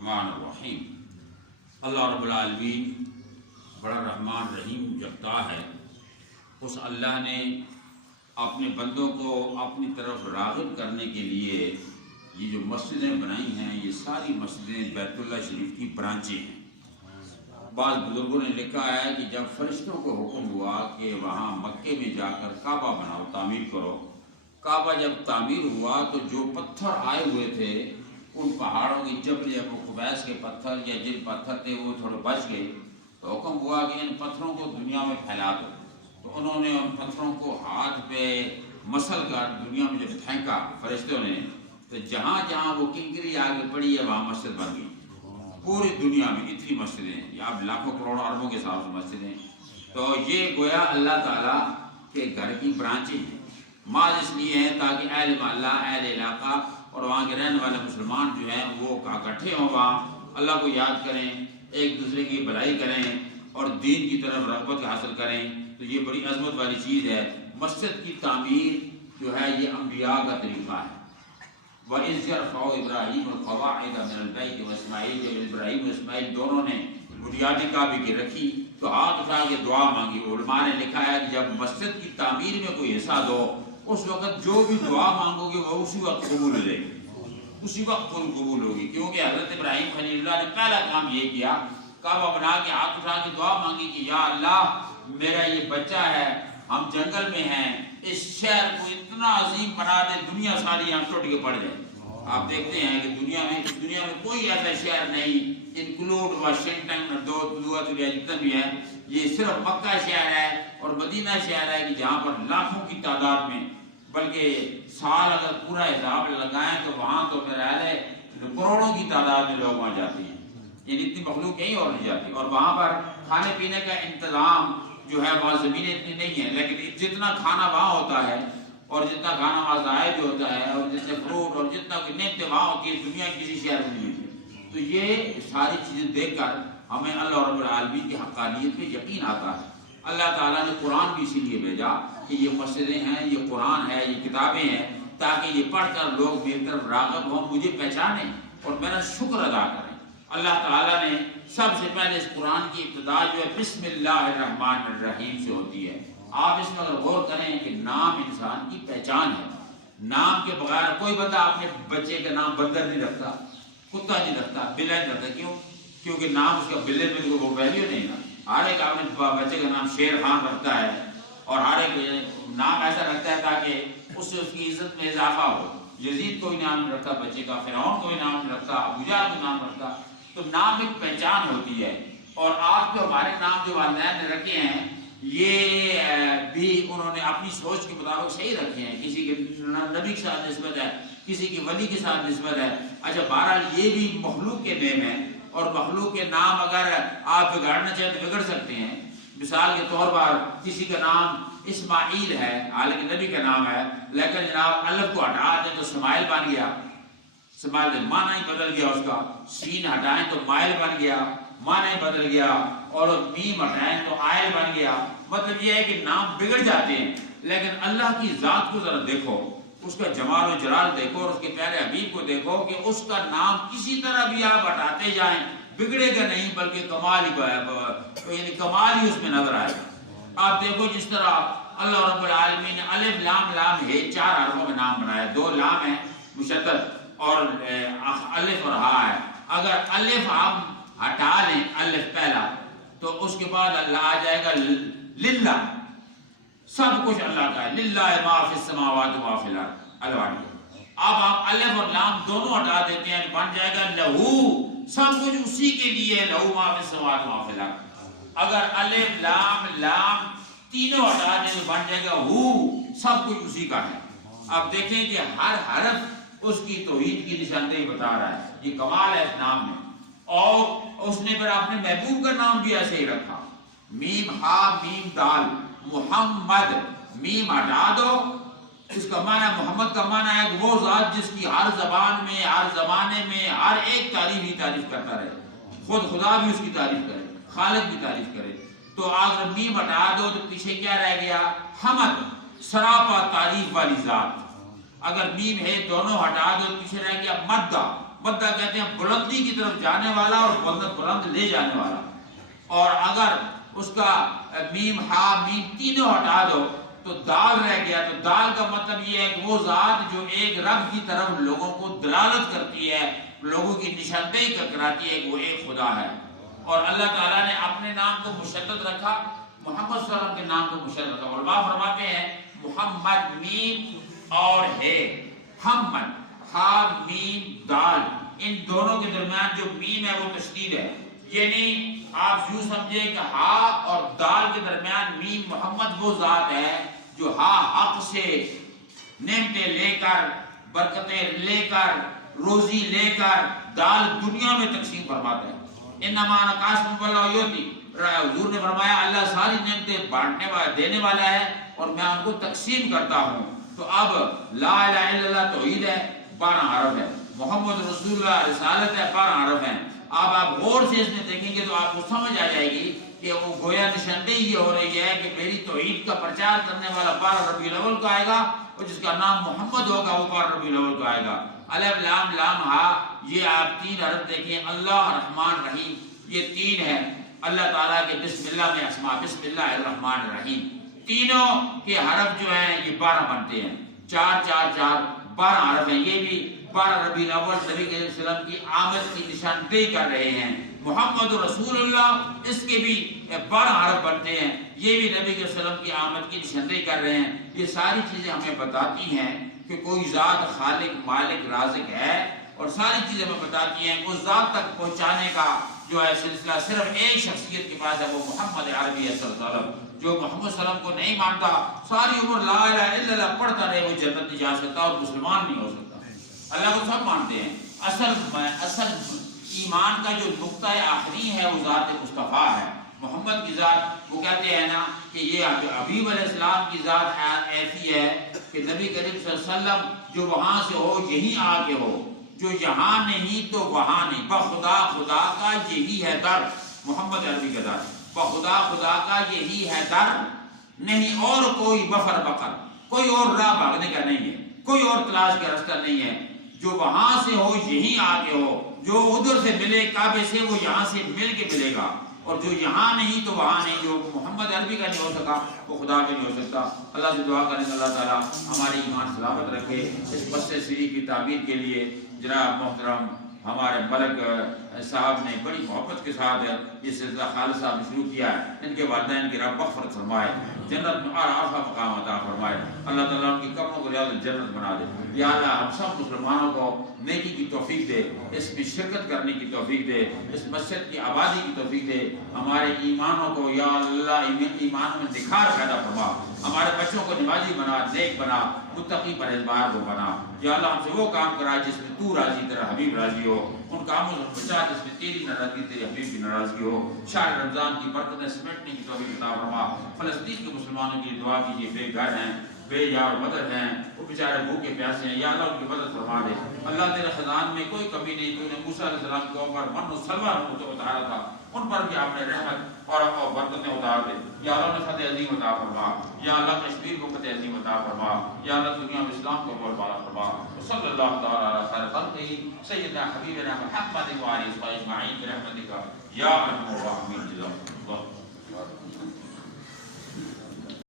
الرحمن الرحیم۔ اللہ رب العالمین بڑا رحمان رحیم یکتا ہے۔ اس اللہ نے اپنے بندوں کو اپنی طرف راغب کرنے کے لیے یہ جو مسجدیں بنائی ہیں، یہ ساری مسجدیں بیت اللہ شریف کی برانچیں ہیں۔ بعض بزرگوں نے لکھا ہے کہ جب فرشتوں کو حکم ہوا کہ وہاں مکے میں جا کر کعبہ بناؤ، تعمیر کرو، کعبہ جب تعمیر ہوا تو جو پتھر آئے ہوئے تھے ان پہاڑوں کی جبل ابو قبیس کے پتھر یا جن پتھر تھے وہ تھوڑے بچ گئے، تو حکم ہوا کہ ان پتھروں کو دنیا میں پھیلا دو۔ تو انہوں نے ان پتھروں کو ہاتھ پہ مسل کر دنیا میں جب پھینکا فرشتوں نے، تو جہاں جہاں وہ کنکری آگے پڑی ہے وہاں مسجد بن گئی۔ پوری دنیا میں اتنی مسجدیں ہیں، یا اب لاکھوں کروڑوں اربوں کے حساب سے مسجدیں۔ تو یہ گویا اللہ تعالیٰ کے گھر کی برانچیں ہیں، بعض اس لیے ہیں تاکہ اہل محلہ، اہل علاقہ اور وہاں کے رہنے والے مسلمان جو ہیں وہ اکٹھے ہوں، وہاں اللہ کو یاد کریں، ایک دوسرے کی بھلائی کریں اور دین کی طرف رغبت حاصل کریں۔ تو یہ بڑی عظمت والی چیز ہے۔ مسجد کی تعمیر جو ہے یہ انبیاء کا طریقہ ہے۔ وَإِذْ يَرْفَعُ إِبْرَاهِيمُ الْقَوَاعِدَ مِنَ الْبَيْتِ وَإِسْمَاعِيلُ، جب ابراہیم و اسماعیل دونوں نے بنیادیں کعبے کی رکھی تو ہاتھ اٹھا کے دعا مانگی۔ علماء نے لکھا ہے کہ جب مسجد کی تعمیر میں کوئی حصہ دو، اس وقت جو بھی دعا مانگو گے وہ اسی وقت قبول ہو جائے گی، اسی وقت قبول ہوگی، کیونکہ حضرت ابراہیم خلیل اللہ نے پہلا کام یہ کیا، کعبہ بنا کے ہاتھ اٹھا کے دعا مانگی کہ یا اللہ میرا یہ بچہ ہے، ہم جنگل میں ہیں، اس شہر کو اتنا عظیم بنا دے دنیا ساری یہاں ٹوٹ کے پڑ جائے۔ آپ دیکھتے ہیں کہ دنیا میں کوئی ایسا شہر نہیں، انکلوڈ واشنگٹن جتنا بھی ہے، یہ صرف مکہ شہر ہے اور مدینہ شہر ہے کہ جہاں پر لاکھوں کی تعداد میں، بلکہ سال اگر پورا حساب لگائیں تو وہاں تو میرا ہے کروڑوں کی تعداد میں لوگ وہاں جاتے ہیں، یعنی اتنی مخلوق کہیں اور نہیں جاتی۔ اور وہاں پر کھانے پینے کا انتظام جو ہے وہاں زمینیں اتنی نہیں ہیں، لیکن جتنا کھانا وہاں ہوتا ہے اور جتنا کھانا وہاں ضائع بھی ہوتا ہے اور جتنے فروٹ اور جتنا کوئی نعمتیں وہاں ہوتی ہے دنیا کسی شہر میں نہیں ہوتی۔ تو یہ ساری چیزیں دیکھ کر ہمیں اللہ رب العالمین کی حقانیت پہ یقین آتا ہے۔ اللہ تعالیٰ نے قرآن بھی اسی لیے بھیجا کہ یہ مسجدیں ہیں، یہ قرآن ہے، یہ کتابیں ہیں، تاکہ یہ پڑھ کر لوگ میری طرف راغب ہوں، مجھے پہچانیں اور میرا شکر ادا کریں۔ اللہ تعالیٰ نے سب سے پہلے اس قرآن کی ابتدا جو ہے بسم اللہ الرحمن الرحیم سے ہوتی ہے۔ آپ اس میں اگر غور کریں کہ نام انسان کی پہچان ہے، نام کے بغیر کوئی بندہ اپنے بچے کا نام بندر نہیں رکھتا، کتا نہیں رکھتا، بلا نہیں رکھتا۔ کیوں؟ کیونکہ نام اس کا بلے میں تو وہ ویلیو نہیں نا۔ ہر ایک اپنے بچے کا نام شیر خان رکھتا ہے اور ہر ایک نام ایسا رکھتا ہے تاکہ اس سے اس کی عزت میں اضافہ ہو۔ یزید کوئی نام نہیں رکھتا بچے کا، فرعون کوئی نام نہیں رکھتا، ابو جہل کوئی نام رکھتا۔ تو نام ایک پہچان ہوتی ہے۔ اور آپ جو ہمارے نام جو والدین نے رکھے ہیں یہ بھی انہوں نے اپنی سوچ کے مطابق صحیح رکھے ہیں، کسی کے نبی کے ساتھ نسبت ہے، کسی کی ولی کے ساتھ نسبت ہے۔ اچھا بہرحال یہ بھی مخلوق کے نام ہیں اور مخلوق کے نام اگر آپ بگاڑنا چاہیں تو بگڑ سکتے ہیں۔ مثال کے طور پر کسی کا نام اسماعیل ہے حالانکہ نبی کا نام ہے، لیکن جناب الف کو ہٹا دیں تو اسماعیل بن گیا، اسماعیل معنی ہی بدل گیا، اس کا سین ہٹائیں تو مائل بن گیا، معنی ہی بدل گیا، اور میم ہٹائیں تو آئل بن گیا۔ مطلب یہ ہے کہ نام بگڑ جاتے ہیں، لیکن اللہ کی ذات کو ذرا دیکھو، اس کا جمال و جلال دیکھو اور اس کے پیارے حبیب کو دیکھو کہ اس کا نام کسی طرح بھی آپ ہٹاتے جائیں بگڑے گا نہیں، بلکہ کمال ہی یعنی کمال ہی اس میں نظر آئے گا۔ آپ دیکھو جس طرح اللہ رب العالمین نے الف لام لام ہے 4 حرفوں میں نام بنایا، 2 لام ہے مشدد اور الف اور ہا ہے۔ اگر الف ہم ہٹا لیں الف پہلا تو اس کے بعد اللہ آ جائے گا للہ، سب کچھ اللہ کا ہے، للہ ما فی السماوات و ما فی الارض الواحد۔ اب آپ الف اور لام دونوں ہٹا دیتے ہیں بن جائے گا لہو، سب کچھ اسی کے لیے، لہو ما فی السماوات و ما فی الارض۔ اگر الف لام لام تینوں ہٹا دیں تو بن جائے گا ہو، سب کچھ اسی کا ہے۔ اب دیکھیں کہ ہر حرف اس کی توحید کی نشاندہی بتا رہا ہے، یہ کمال ہے اس نام میں۔ اور اس نے پھر اپنے محبوب کا نام بھی ایسے ہی رکھا، میم ہا میم دال محمد، میم ہٹا دو، اس کا معنی محمد کا معنی ہے کہ وہ ذات جس کی ہر زبان میں، ہر زمانے میں ہر ایک تعریف ہی تعریف کرتا رہے، خود خدا بھی اس کی تعریف کرے، خالق بھی تعریف کرے۔ تو اگر میم ہٹا دو تو پیچھے کیا رہ گیا؟ حمد، سراپا تعریف والی ذات۔ اگر میم ہے دونوں ہٹا دو تو پیچھے رہ گیا مدہ، مدہ کہتے ہیں بلندی کی طرف جانے والا اور بلند لے جانے والا. اور اگر اس کا میم ہا میم تینوں ہٹا دو تو دال رہ گیا. تو دال کا مطلب یہ ہے کہ وہ ذات جو ایک رب کی طرف لوگوں کو دلالت کرتی ہے, لوگوں کی نشاندہی کراتی ہے کہ وہ ایک خدا ہے. اور اللہ تعالیٰ نے اپنے نام کو مشدد رکھا, محمد صلی اللہ علیہ وسلم کے نام کو مشدد رکھا. علماء فرماتے ہیں محمد میم اور ہے, محمد ہا میم دال, ان دونوں کے درمیان جو میم ہے وہ تشدید ہے. یعنی آپ یوں سمجھیں کہ ہا اور دال کے درمیان میم. محمد وہ ذات ہے جو ہا حق سے نعمتیں لے کر, برکتیں لے کر, روزی لے کر دال دنیا میں تقسیم فرماتا ہے. انما انا قاسم واللہ یعطی, حضور نے فرمایا اللہ ساری نعمتیں بانٹنے والا دینے والا ہے اور میں ان کو تقسیم کرتا ہوں. تو اب لا الہ الا اللہ توحید ہے, 12 حرف ہے. محمد رسول اللہ رسالت ہے, 12 حرف ہیں. اب آپ غور سے اس میں دیکھیں گے تو آپ کو سمجھ آ جائے گی کہ وہ گویا نشاندہی یہ ہو رہی ہے کہ میری توحید کا پرچار کرنے والا 12 ربیع الاول کا آئے گا, اور جس کا نام محمد ہوگا وہ 12 ربیع الاول کا آئے گا. الف لام لام ہا, یہ آپ 3 حرف دیکھیں, اللہ رحمان رحیم, یہ 3 ہے. اللہ تعالیٰ کے بسم اللہ میں اسماء, بسم اللہ الرحمن الرحیم, تینوں کے حرف جو ہیں یہ 12 بنتے ہیں. 4 4 4 12 حرف ہیں. یہ بھی 12 ربیع الاول نبی کے وسلم کی آمد کی نشاندہی کر رہے ہیں. محمد رسول اللہ, اس کے بھی 12 حرف بنتے ہیں. یہ بھی نبی کے وسلم کی آمد کی نشاندہی کر رہے ہیں. یہ ساری چیزیں ہمیں بتاتی ہیں کہ کوئی ذات خالق مالک رازق ہے, اور ساری چیزیں ہمیں بتاتی ہیں کہ اس ذات تک پہنچانے کا جو ہے سلسلہ صرف ایک شخصیت کے پاس ہے, وہ محمد عربی صلی اللہ علیہ وسلم. جو محمد صلی اللہ علیہ وسلم کو نہیں مانتا, ساری عمر لا الہ الا اللہ پڑھتا رہے, وہ جنت نہیں جا سکتا اور مسلمان نہیں ہو سکتا. اللہ کو سب مانتے ہیں. اصل ایمان کا جو نقطہ آخری ہے وہ ذات مصطفیٰ ہے, محمد کی ذات. وہ کہتے ہیں نا کہ یہ حبیب علیہ السلام کی ذات ایسی ہے کہ نبی کریم صلی اللہ علیہ وسلم جو وہاں سے ہو یہی آ کے ہو, جو یہاں نہیں تو وہاں نہیں. بخدا خدا کا یہی ہے در, محمد عربی کا در. بخدا خدا کا یہی ہے در, نہیں اور کوئی بفر بکر, کوئی اور راہ بھاگنے کا نہیں ہے, کوئی اور تلاش کا راستہ نہیں ہے. جو وہاں سے ہو یہی آ کے ہو, جو ادھر سے ملے کعبے سے وہ یہاں سے مل کے ملے گا, اور جو یہاں نہیں تو وہاں نہیں. جو محمد عربی کا نہیں ہو سکا وہ خدا کا نہیں ہو سکتا. اللہ سے دعا کریں اللہ تعالیٰ ہماری ایمان سلامت رکھے. اس مسجد شریف کی تعمیر کے لیے جناب محترم ہمارے ملک صاحب نے بڑی محبت کے ساتھ یہ سلسلہ خالد صاحب نے شروع کیا ہے. ان کے والدین کی رب مغفرت فرمائے, جنت میں عرفہ مقام عطا فرمائے. اللہ تعالیٰ ان کی قبروں کو ریاض الجنت بنا دے. یا اللہ ہم سب مسلمانوں کو نیکی کی توفیق دے, اس میں شرکت کرنے کی توفیق دے, اس مسجد کی آبادی کی توفیق دے. ہمارے ایمانوں کو یا اللہ ایمان میں نکھار پیدا فرما. ہمارے بچوں کو نمازی بنا, نیک بنا, متقی پرہیزگار کو بنا. یا اللہ ہم سے وہ کام کرا جس میں تو راضی, تیرا حبیب راضی ہو. ان کاموں سے بچا جس میں تیری ناراضگی, تیرے حبیب کی ناراضگی ہو. شہر رمضان کی برکتیں سمیٹنے کی توفیق عطا فرما. فلسطین کے مسلمانوں کی دعا کیجیے, بے گھر ہیں, بے یار مدد ہیں, وہ بیچارے بھوکے پیاسے ہیں. یا اللہ ان کی مدد فرما دے. اللہ تیرے خزان میں کوئی کمی نہیں. تو نے موسیٰ علیہ السلام کے اوپر من و سلوہ تو اتارا تھا, ان پر بھی آپ نے رحمت اور برکتیں اتار دے. یا اللہ نے فتح عظیم عطا فرما. یا اللہ کشمیر کو فتح عظیم عطا فرما. یا اللہ دنیا میں اسلام کو بول بالا فرما. صلی اللہ تعالی علی خیر خلقہ سیدنا حبیبنا محمد و آلہ اجمعین برحمتک یا ارحم الراحمین.